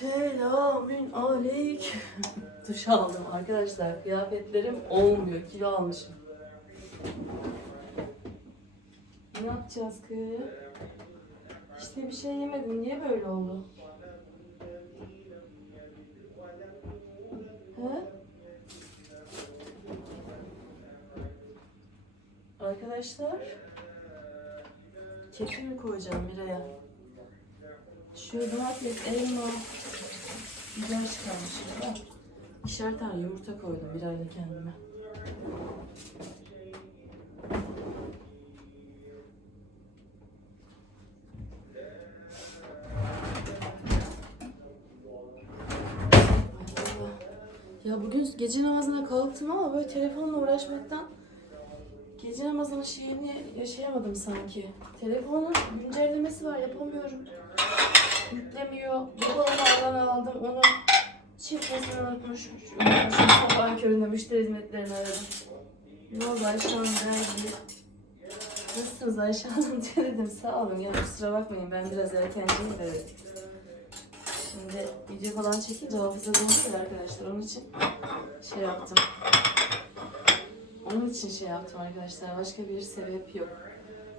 Selamün aleyküm. Duş aldım arkadaşlar. Kıyafetlerim olmuyor. Kilo almışım. Ne yapacağız kız? İşte bir şey yemedim. Niye böyle oldu? He? Arkadaşlar kefir koyacağım Miray'a? Şu domates, elma, biber çıkarmış şurada. Yumurta koydum Miray'la kendime. Allah. Ya bugün gece namazına kalktım ama böyle telefonla uğraşmaktan gece namazının şeyini yaşayamadım sanki. Telefonun güncellemesi var yapamıyorum. Yüklemiyor. Buzdolabından aldım onu. Şifresini unutmuş. Şimdi sabahın köründe müşteri hizmetlerini aradım. Ne oldu Ayşe Hanım geldi. Nasılsınız Ayşe Hanım diye dedim. Sağ olun ya kusura bakmayın ben biraz erkenciyim de. Şimdi video falan çekince hafıza dönüyor arkadaşlar. Onun için şey yaptım. Onun için şey yaptım arkadaşlar. Başka bir sebep yok.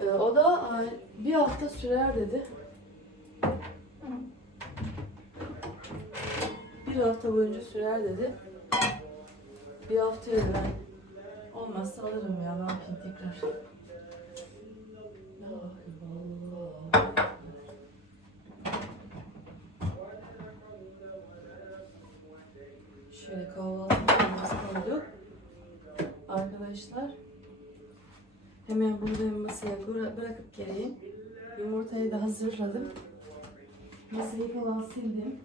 Ee, o da bir hafta sürer dedi. Bir hafta boyunca sürer dedi. Bir hafta dedi ben. Olmazsa alırım ya. Ne yapayım tekrar. Şöyle kahvaltımızı koyduk. Arkadaşlar hemen bunu ben masaya bıra- bırakıp geleyim. Yumurtayı da hazırladım. Masayı falan sildim.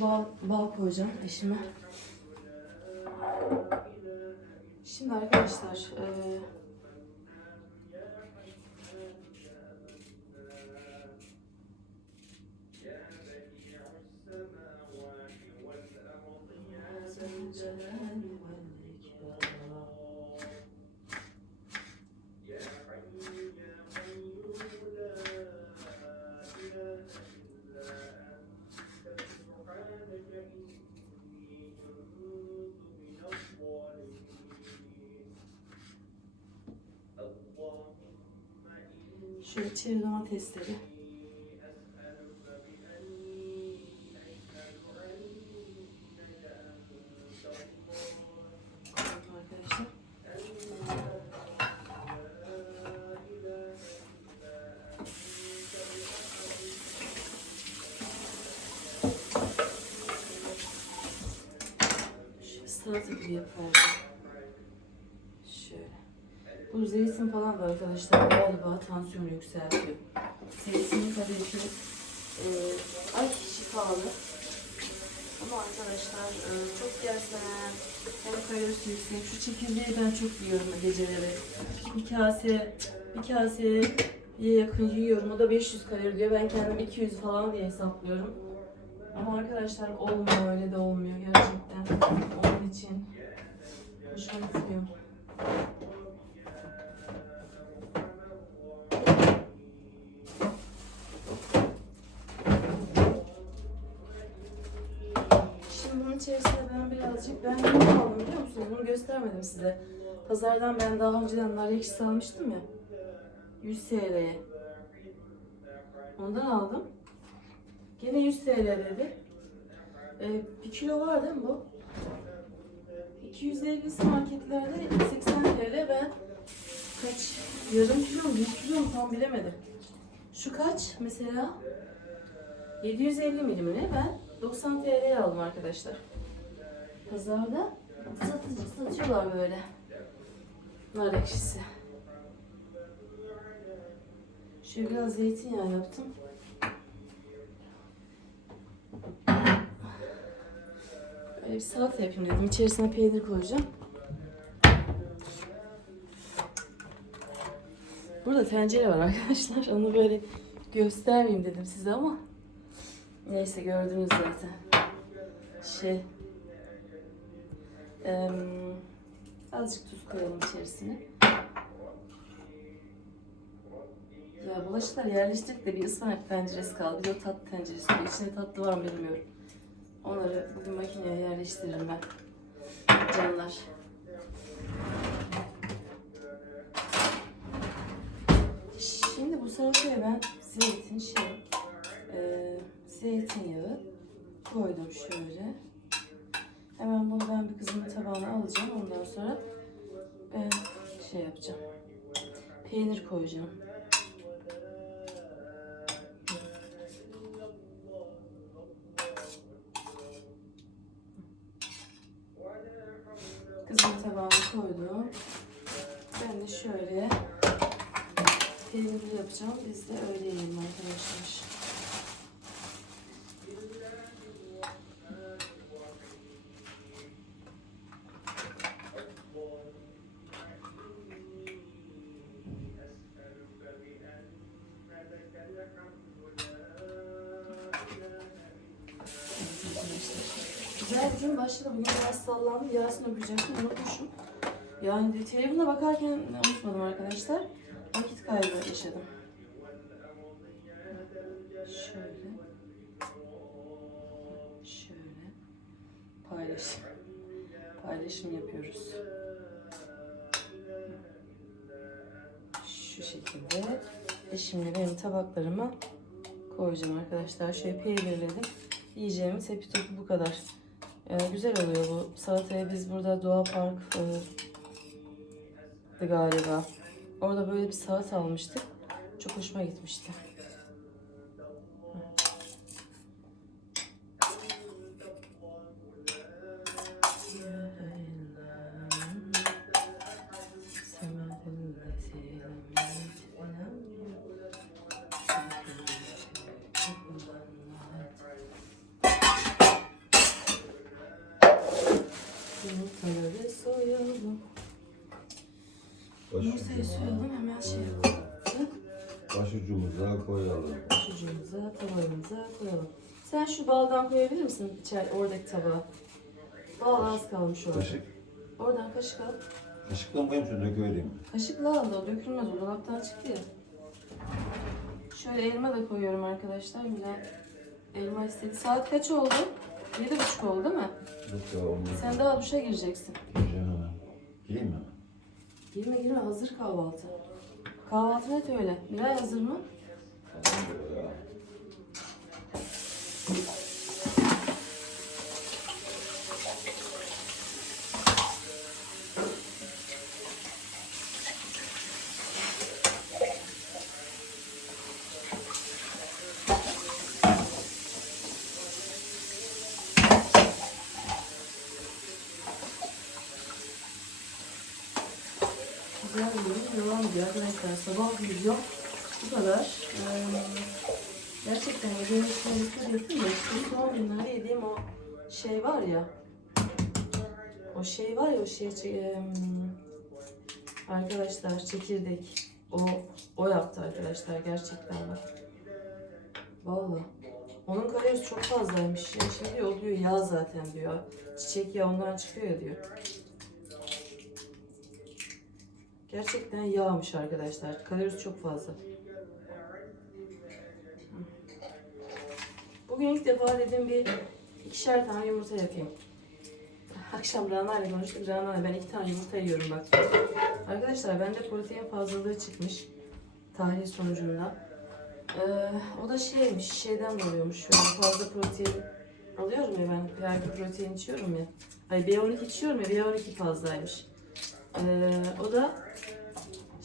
Bal, bal koyacağım eşime. Şimdi arkadaşlar Şöyle çeri domatesleri. koydum Arkadaşlar. Şöyle salata gibi yapardım. Şöyle. Bu zeytin falan da arkadaşlar galiba tansiyonu yükseltiyor. Zeytinin kadayıfı e, ay şifalı. Ama arkadaşlar e, çok yersem hem kalorisi yüksek. Şu çekirdeği ben çok yiyorum geceleri. Bir kase, bir kaseye yakın yiyorum. O da 500 kalori diyor. Ben kendim 200 falan diye hesaplıyorum. Ama arkadaşlar olmuyor öyle de olmuyor gerçekten. Onun için hoşuma gitmiyor. Şimdi bunun içerisine ben birazcık ben ne aldım biliyor musunuz? Bunu göstermedim size. Pazardan ben daha önceden nar ekşisi almıştım ya. 100 TL'ye. Ondan aldım. Gene 100 TL dedi. Ee, bir kilo var değil mi bu? 250'si marketlerde 80 TL ben kaç yarım kilo mu 1 kilo mu tam bilemedim. Şu kaç mesela? 750 milimini ben 90 TL'ye aldım arkadaşlar. Pazarda satıcı satıyorlar böyle. Nar ekşisi. Şöyle biraz zeytinyağı yaptım. Böyle bir salata yapayım dedim. İçerisine peynir koyacağım. Burada tencere var arkadaşlar. Onu böyle göstermeyeyim dedim size ama neyse gördünüz zaten. Şey azıcık tuz koyalım içerisine. e, bulaşıkları yerleştirdik de bir ıspanak tenceresi kaldı. Bir tatlı tenceresi. var. İçinde tatlı var mı bilmiyorum. Onları bugün makineye yerleştiririm ben. Canlar. Şimdi bu salataya ben zeytin şey, e, zeytinyağı koydum şöyle. Hemen bunu ben bir kızımın tabağına alacağım. Ondan sonra ben şey yapacağım. Peynir koyacağım. Kızımın tabağına koydum. Ben de şöyle peynirli yapacağım. Biz de öyle yiyelim arkadaşlar. Güzel gün başladı. Bugün biraz sallandım. Yarısını öpecektim. Unutmuşum. Yani de telefona bakarken unutmadım arkadaşlar. Vakit kaybı yaşadım. Şöyle. Şöyle. Paylaşım. Paylaşım yapıyoruz. Şu şekilde. E şimdi benim tabaklarıma koyacağım arkadaşlar. Şöyle peynirledim. Yiyeceğimiz hepi topu bu kadar. Ee, güzel oluyor bu. Salataya biz burada Doğa Park e, galiba. Orada böyle bir salata almıştık. Çok hoşuma gitmişti. Başucumuza koyalım. Çocuğumuza, tabağımıza koyalım. Sen şu baldan koyabilir misin içeri, oradaki tabağa? Bal az kalmış orada. Kaşık. Oradan kaşık al. Kaşıkla mı koyayım şunu döküvereyim. Kaşıkla al da o dökülmez o dolaptan çıktı ya. Şöyle elma da koyuyorum arkadaşlar. Milal elma istedi. Saat kaç oldu? Yedi buçuk oldu değil mi? Yok ya onu Sen daha duşa gireceksin. gireceğim hemen. Gireyim mi? Girme girme hazır kahvaltı. Kahvaltı net öyle. Miray hazır mı? Alhamdulillah. Bu kadar. Ee, gerçekten içine dikkat ettim de işte son günlerde yediğim o şey var ya. O şey var ya o şey em, arkadaşlar çekirdek. O o yaptı arkadaşlar gerçekten bak. Vallahi. Onun kalorisi çok fazlaymış. Ya şey diyor, o diyor yağ zaten diyor. Çiçek yağı ondan çıkıyor ya diyor. Gerçekten yağmış arkadaşlar. Kalorisi çok fazla. Bugün ilk defa dedim bir ikişer tane yumurta yapayım. Akşam Rana ile konuştuk. Rana ben iki tane yumurta yiyorum bak. Arkadaşlar bende protein fazlalığı çıkmış. Tahlil sonucunda. Ee, o da şeymiş, şeyden oluyormuş. Şöyle fazla protein alıyorum ya ben. Gün protein içiyorum ya. Ay B12 içiyorum ya B12 fazlaymış. Ee, o da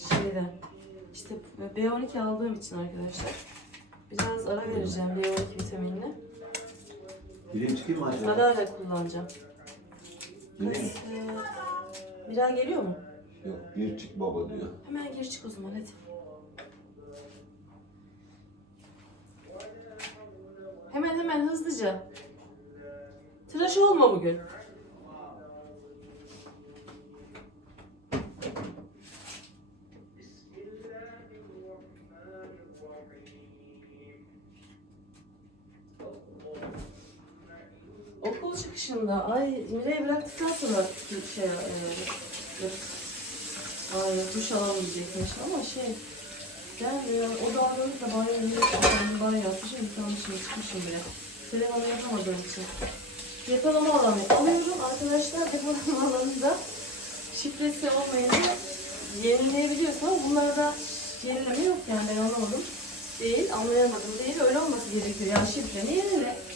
şeyden işte B12 aldığım için arkadaşlar biraz ara vereceğim B12 vitaminine. Gireyim çıkayım mı aşağı? Ara ara kullanacağım. Gireyim. Ee, Miray geliyor mu? Yok gir çık baba diyor. Hemen gir çık o zaman hadi. Hemen hemen hızlıca. Tıraş olma bugün. Çıkışında ay Mire'yi bıraktıktan sonra şey e, Ay duş alamayacakmış ama şey Gelmiyor. O da aranızda banyo çıkıyorum. Banyo yapmışım. Yıkanmışım. Çıkmışım bile. Telefonu yapamadığım için. Depolama alanı alıyorum. Arkadaşlar depolama alanında şifresi olmayınca yenileyebiliyorsun ama bunlarda yenileme yok yani ben anlamadım. Değil, anlayamadım değil. Öyle olması gerekiyor. Yani şifreni yenile.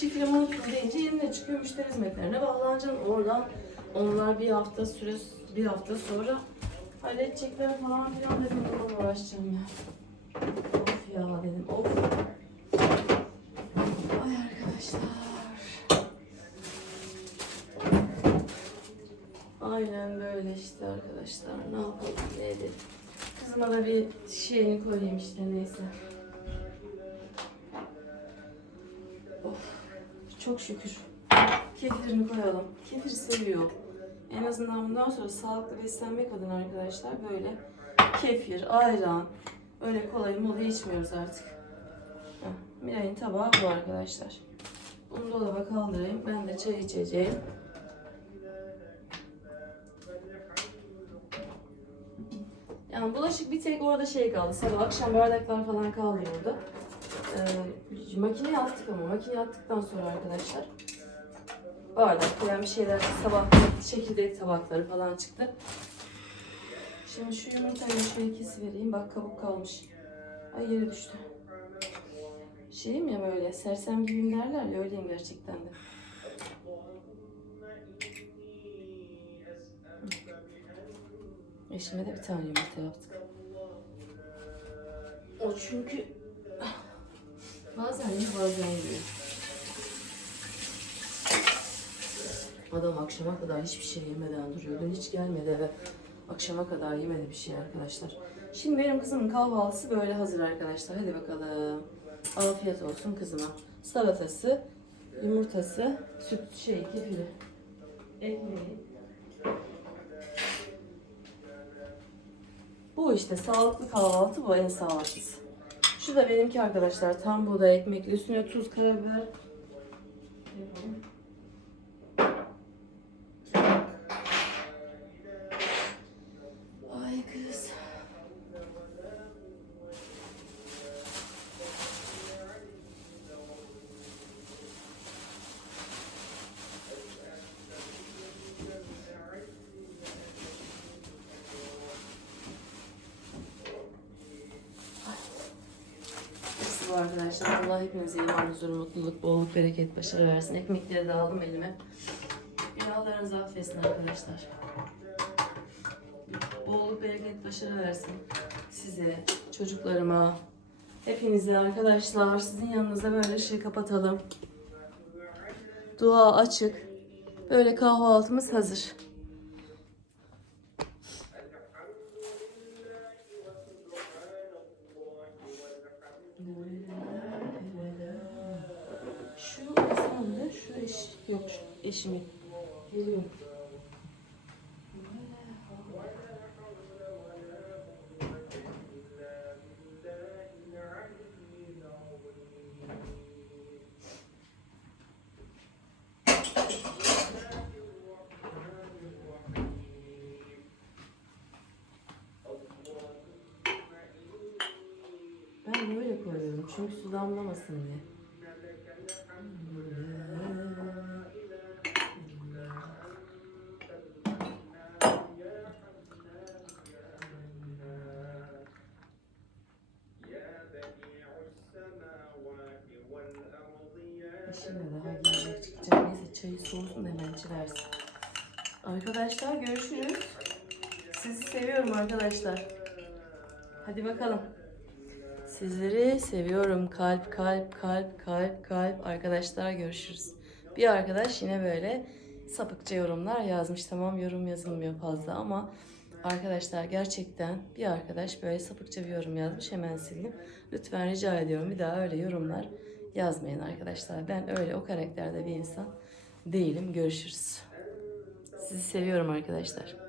Şifremi unuttum deyince yenile çıkıyor. Müşteri hizmetlerine bağlanacaksın. Oradan onlar bir hafta süre bir hafta sonra halledecekler falan filan dedim. Bununla uğraşacağım ya. Of ya dedim. Of. Ay arkadaşlar. Aynen böyle işte arkadaşlar. Ne yapalım ne edelim. Kızıma da bir şeyini koyayım işte neyse. Çok şükür. Kefirini koyalım. Kefir seviyor. En azından bundan sonra sağlıklı beslenmek adına arkadaşlar böyle kefir, ayran, öyle kolay mola içmiyoruz artık. Heh, Miray'ın tabağı bu arkadaşlar. Bunu dolaba kaldırayım. Ben de çay içeceğim. Yani bulaşık bir tek orada şey kaldı. Sabah akşam bardaklar falan kaldı orada. Ee, makineye attık ama makineye attıktan sonra arkadaşlar bardak falan bir şeyler sabah çekirdek tabakları falan çıktı. Şimdi şu yumurtayı şöyle kesivereyim. Bak kabuk kalmış. Ay yere düştü. Şeyim ya böyle sersem gibiyim derler ya öyleyim gerçekten de. Eşime de bir tane yumurta yaptık. O çünkü bazen yiyor bazen yiyor. Adam akşama kadar hiçbir şey yemeden duruyor. Dün hiç gelmedi eve. Akşama kadar yemedi bir şey arkadaşlar. Şimdi benim kızımın kahvaltısı böyle hazır arkadaşlar. Hadi bakalım. Afiyet olsun kızıma. Salatası, yumurtası, süt şey, kefiri, ekmeği. Bu işte sağlıklı kahvaltı bu en sağlıklısı. Şu da benimki arkadaşlar tam buğday ekmekli üstüne tuz karabiber. Ay kız. Hepsi bu arkadaşlar. Allah hepinize iman, huzur, mutluluk, bolluk, bereket, başarı versin. Ekmekleri de aldım elime. Günahlarınızı affetsin arkadaşlar. Bolluk, bereket, başarı versin. Size, çocuklarıma, hepinize arkadaşlar. Sizin yanınızda böyle şey kapatalım. Dua açık. Böyle kahvaltımız hazır. Şu eş, yok şu eşimi. Geliyorum. Ben böyle koyuyorum çünkü su damlamasın diye. Şimdi daha gelecek çıkacak. Neyse çayı soğusun hemen içiversin. Arkadaşlar görüşürüz. Sizi seviyorum arkadaşlar. Hadi bakalım. Sizleri seviyorum. Kalp, kalp, kalp, kalp, kalp. Arkadaşlar görüşürüz. Bir arkadaş yine böyle sapıkça yorumlar yazmış. Tamam yorum yazılmıyor fazla ama arkadaşlar gerçekten bir arkadaş böyle sapıkça bir yorum yazmış. Hemen sildim. Lütfen rica ediyorum bir daha öyle yorumlar yazmayın arkadaşlar. Ben öyle o karakterde bir insan değilim. Görüşürüz. Sizi seviyorum arkadaşlar.